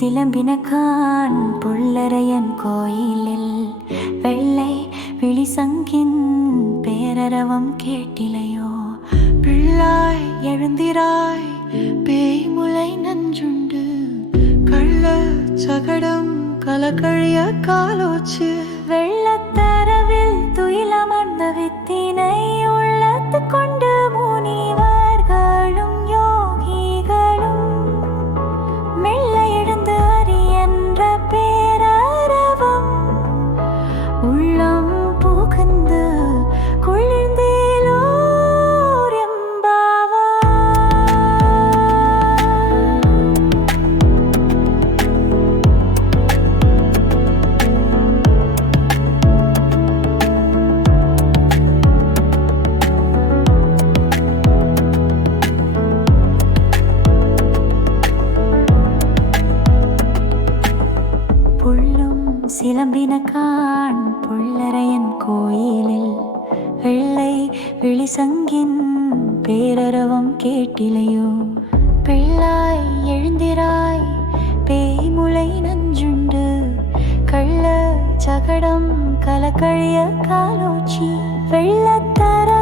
சிலம்பினக்கான் புள்ளரையன் கோயிலில் வெள்ளை விழிசங்கின் பேரரவம் கேட்டிலையோ? பிள்ளாய் எழுந்திராய் பேய்முலை நன்றுண்டு கள்ள சகடம் கலக்கழிய காலோச்சு. வெள்ளத்தரவில் துயிலமர்ந்த வித்தினை உள்ளத்துக்கு புள்ளும் சிலம்பின காண் புள்ளரையன் கோயிலில் வெள்ளை விழிசங்கின் பேரரவம் கேட்டிலையோ? பிள்ளாய் எழுந்திராய் பேய்முளை நஞ்சுண்டு கள்ள சகடம் கலக்கழிய காலோச்சி வெள்ளத்தரவில்